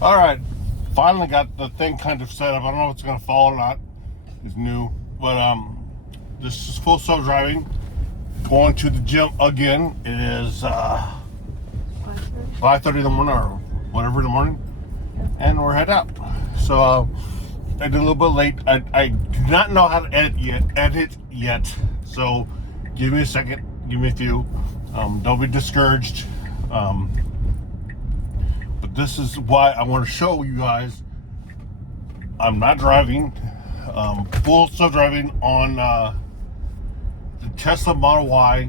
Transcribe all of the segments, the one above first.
All right, finally got the thing kind of set up. I don't know if it's gonna fall or not. It's new, but this is full self driving. Going to the gym again. It is 5:30 in the morning or whatever in the morning, and we're head out. So I did a little bit late. I do not know how to edit yet. So give me a second. Give me a few. Don't be discouraged. But this is why I want to show you guys I'm not driving. Full self-driving on the Tesla Model Y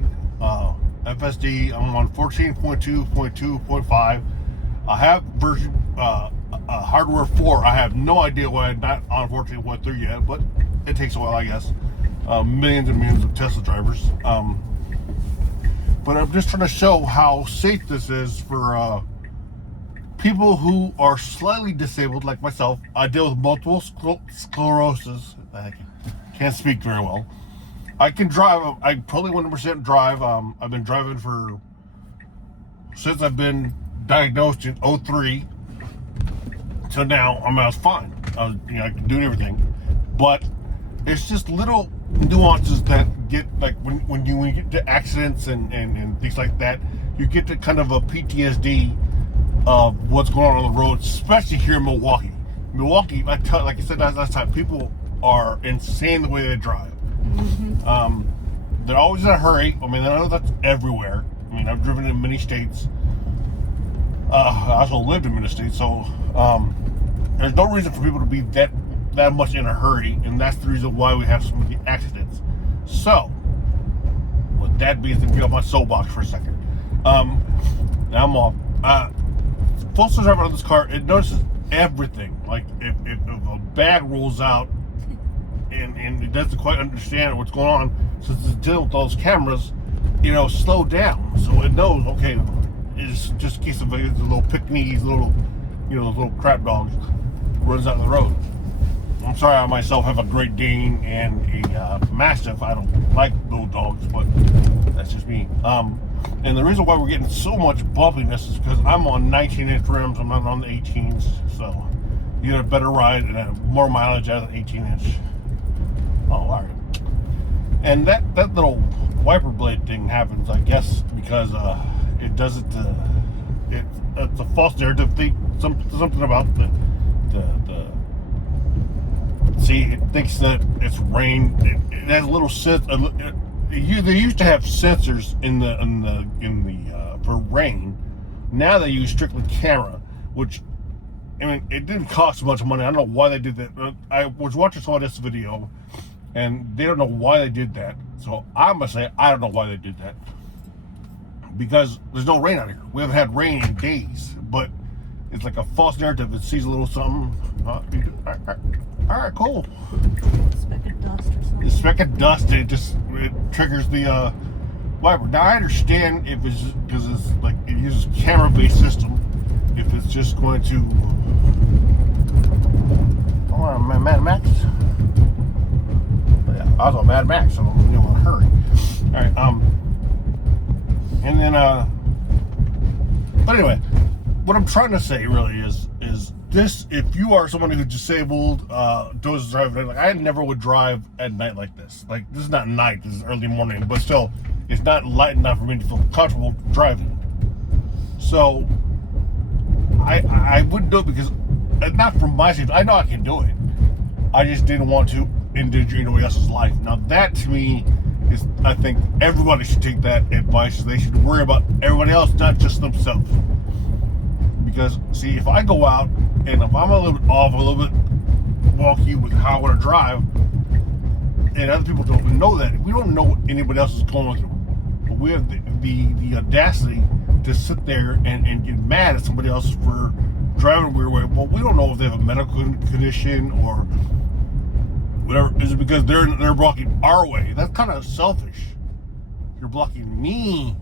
FSD. I'm on 14.2.2.5. I have version hardware 4. I have no idea why I'm not on 14.3 yet, but it takes a while, I guess. Millions and millions of Tesla drivers. But I'm just trying to show how safe this is for people who are slightly disabled, like myself. I deal with multiple sclerosis. I can't speak very well. I can drive. I probably 100% drive. I've been driving since I've been diagnosed in 03 till now. I was fine. I can do everything, but it's just little nuances that get, like when you get to accidents and things like that, you get to kind of a PTSD of what's going on the road, especially here in Milwaukee. Like I said last time, people are insane the way they drive. Mm-hmm. They're always in a hurry. I mean, I know that's everywhere. I mean, I've driven in many states. I also lived in many states, so there's no reason for people to be that much in a hurry, and that's the reason why we have so many accidents. So, with that being said, get off my soapbox for a second. Now I'm off. Full self-driving on this car, it notices everything. Like if a bag rolls out and it doesn't quite understand what's going on, since it's dealing with those cameras, slow down. So it knows, okay, it's just in case of the little pick-me's, those little crap dogs runs out of the road. I'm sorry, I myself have a Great Dane and a Mastiff. I don't like those dogs, but that's just me. And the reason why we're getting so much bumpiness is because I'm on 19-inch rims. I'm not on the 18s, so you get a better ride and more mileage out of the 18-inch. Oh, all right. And that little wiper blade thing happens, I guess, because it does it. It's a false narrative thing. Something about the. See, it thinks that it's rain. It has a little sense. They used to have sensors in the for rain. Now they use strictly camera, which, I mean, it didn't cost much money. I don't know why they did that. I was watching some of this video, and they don't know why they did that. So I'm gonna say I don't know why they did that, because there's no rain out here. We haven't had rain in days, but it's like a false narrative. It sees a little something. All right, cool. Speck of dust or something. The speck of dust, it triggers the wiper. Now I understand if it's because it's like it uses camera-based system. If it's just going to, Mad Max. Yeah, I was on Mad Max, so I'm in a hurry. All right, and then but anyway, what I'm trying to say really is this: if you are someone who's disabled, does drive, like I never would drive at night like this. Like, this is not night, this is early morning, but still, it's not light enough for me to feel comfortable driving. So I wouldn't do it, because not from my safety. I know I can do it. I just didn't want to endanger anybody else's life. Now that, to me, is, I think everybody should take that advice. They should worry about everybody else, not just themselves. Because, see, if I go out and if I'm a little bit off, a little bit wonky with how I want to drive, and other people don't know that, we don't know what anybody else is going through. But we have the audacity to sit there and get mad at somebody else for driving a weird way. Well, we don't know if they have a medical condition or whatever. Is it because they're blocking our way? That's kind of selfish. You're blocking me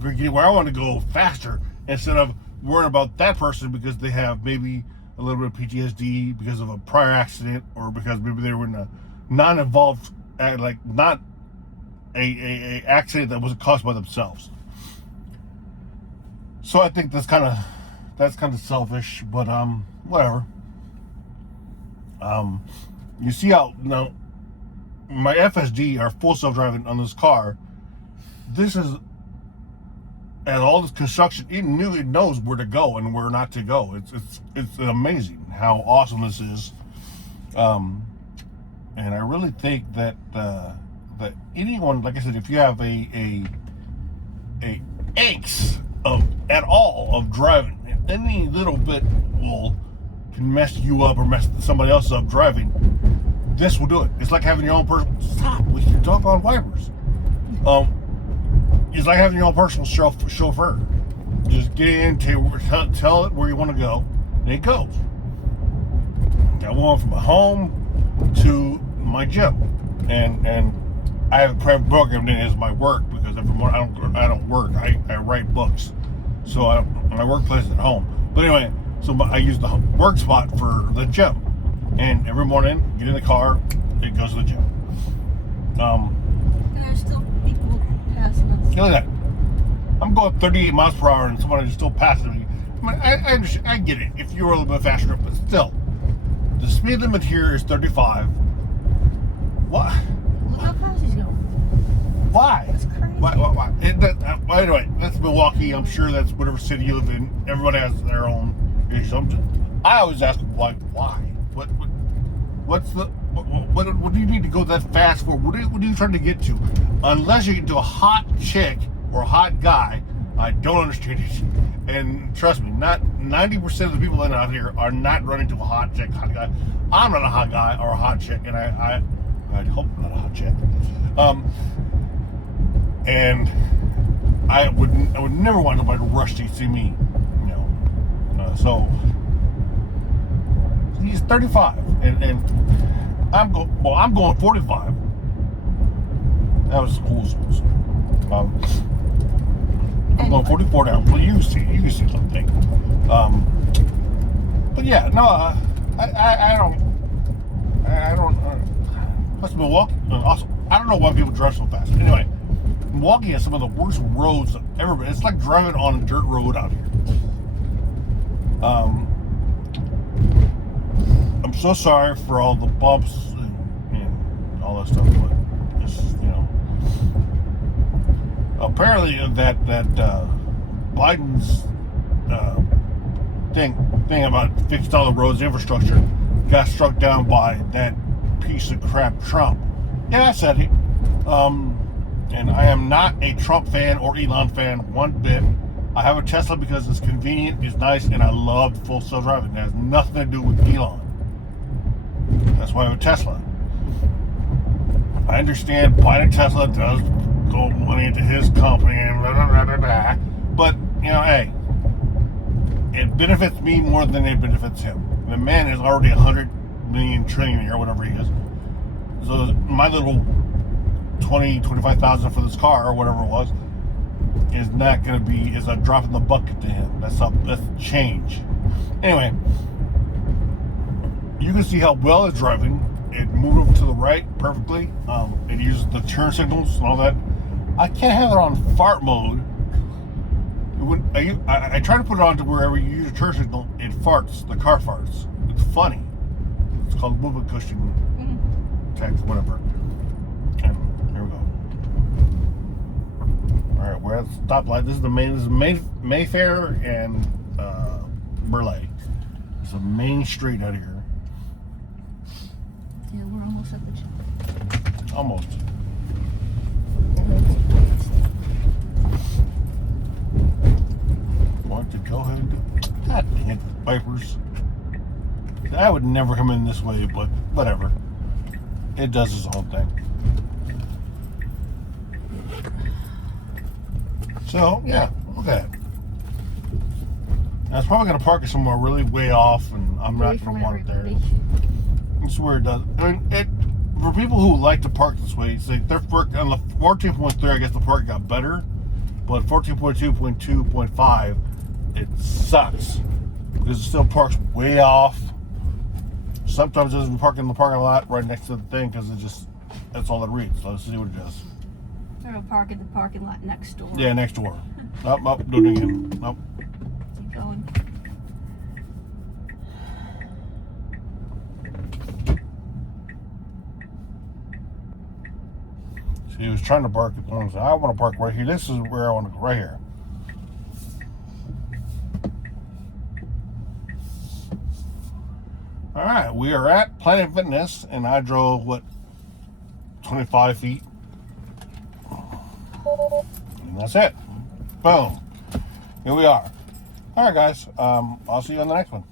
from getting where I want to go faster, instead of worrying about that person because they have maybe a little bit of PTSD because of a prior accident, or because maybe they were in a non-involved, not a accident that was caused by themselves. So I think that's kind of selfish, but whatever. You see how now my FSD are full self-driving on this car. This is, and all this construction, it knows where to go and where not to go. It's amazing how awesome this is. And I really think that that anyone, like I said, if you have a angst of at all of driving, any little bit can mess you up or mess somebody else up driving. This will do it. It's like having your own personal. Stop with your doggone wipers. It's like having your own personal chauffeur. Just get in, tell it where you want to go, and it goes. I went from my home to my gym, and I have a private program that is my work because every morning I don't work. I write books, so my workplace is at home. But anyway, so I use the work spot for the gym, and every morning get in the car, it goes to the gym. There's still people passing us. Look at that. I'm going 38 miles per hour and somebody is still passing me. I mean, I understand, I get it if you're a little bit faster, but still. The speed limit here is 35. What? Look how fast he's going. Why? That's crazy. Why? Anyway, that's Milwaukee. I'm sure that's whatever city you live in. Everybody has their own issues. I always ask why? What do you need to go that fast for? What are you trying to get to? Unless you get to a hot chick or a hot guy, I don't understand it. And trust me, not 90% of the people out here are not running to a hot chick, hot guy. I'm not a hot guy or a hot chick, and I hope I'm not a hot chick. And I would never want nobody to rush to see me, so he's 35, and I'm going 45. That was cool. I'm going 44 now. Well, you can see something. But yeah, no, I don't. Plus Milwaukee, also, I don't know why people drive so fast. Anyway, Milwaukee has some of the worst roads I've ever been. It's like driving on a dirt road out here. I'm so sorry for all the bumps and all that stuff, but it's, apparently that Biden's thing about fixing all the roads infrastructure got struck down by that piece of crap Trump. Yeah, I said it. And I am not a Trump fan or Elon fan one bit. I have a Tesla because it's convenient, it's nice, and I love full self-driving. It has nothing to do with Elon. That's why I have a Tesla. I understand buying a Tesla does go money into his company and blah, blah, blah, blah, blah. But, hey, it benefits me more than it benefits him. The man is already 100 million trillion a year, whatever he is. So my little 25,000 for this car or whatever it was is not going to be, is a drop in the bucket to him. That's change. Anyway, you can see how well it's driving. It moved over to the right perfectly. It uses the turn signals and all that. I can't have it on fart mode. I try to put it on to wherever you use a turn signal, it farts. The car farts. It's funny. It's called movement cushion text, whatever. And here we go. All right, we're at the stoplight. This is Mayfair and Burleigh. It's a main street out here. Yeah, we're almost at the gym. Almost. Want to go ahead and do. God dang it, Vipers. I would never come in this way, but whatever. It does its own thing. So, yeah, look at that. I was probably going to park it somewhere really way off, and I'm not going to want it there. That's where it does. I mean, for people who like to park this way, it's like they're on the 14.3, I guess the park got better, but 14.2.2.5, it sucks because it still parks way off. Sometimes it doesn't park in the parking lot right next to the thing because that's all it reads. So let's see what it does. They're gonna park in the parking lot next door. Yeah, next door. Nope, do it again. Nope. Keep going. So he was trying to park at the one. I want to park right here. This is where I want to go, right here. All right, we are at Planet Fitness, and I drove, what, 25 feet? And that's it. Boom. Here we are. All right, guys. I'll see you on the next one.